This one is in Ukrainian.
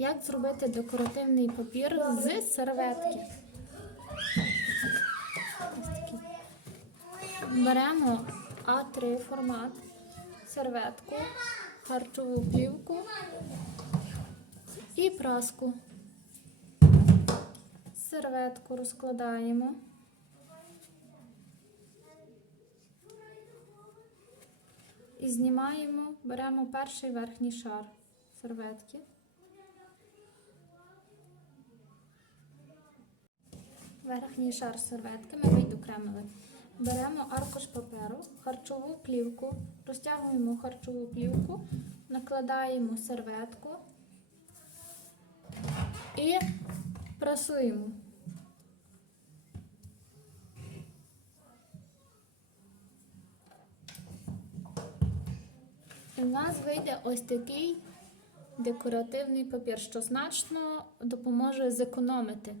Як зробити декоративний папір з серветки? Беремо А3 формат, серветку, харчову плівку і праску. Серветку розкладаємо. І знімаємо, беремо перший верхній шар серветки. Верхній шар серветки ми відокремили. Беремо аркуш паперу, харчову плівку, розтягуємо харчову плівку, накладаємо серветку і прасуємо. І в нас вийде ось такий декоративний папір, що значно допоможе зекономити